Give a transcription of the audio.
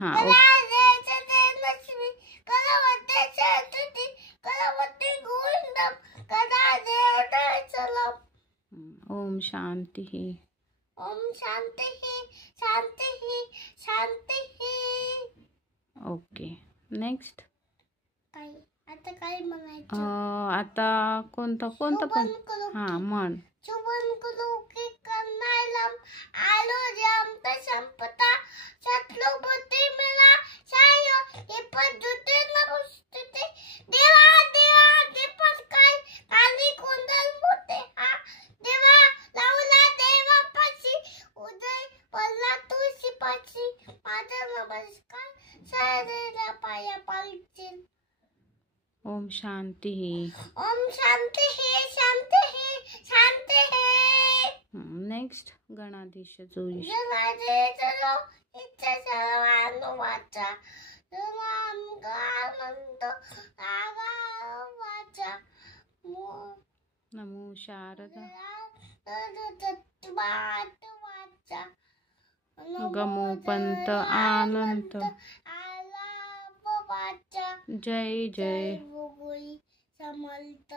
हां ओके. ओम शांती. ओम शांती शांती शांती. Okay. Next. आता काय म्हणायचं? आता कोणता पण हां म्हण. शुभन करू की करणायला आलो जंप संपता छत्रपती मला शाय हे पद्धती न पुस्तते देवा देवा दीपक काय काली कुंडल मोठे हा देवा लावला देवा पाशी उदय पडला तुळशी पाशी माझा नमस्कार सारेला पाया पालची. ओम शांती. ओम शांती शांती शांती. नेक्स्ट. गणाधीश जोईश. चलो इच्छा सर्वांनो वाचा आनंद वाचा नमो शारदा. वाचा गमो पंत आनंद. जय जय समर्थ.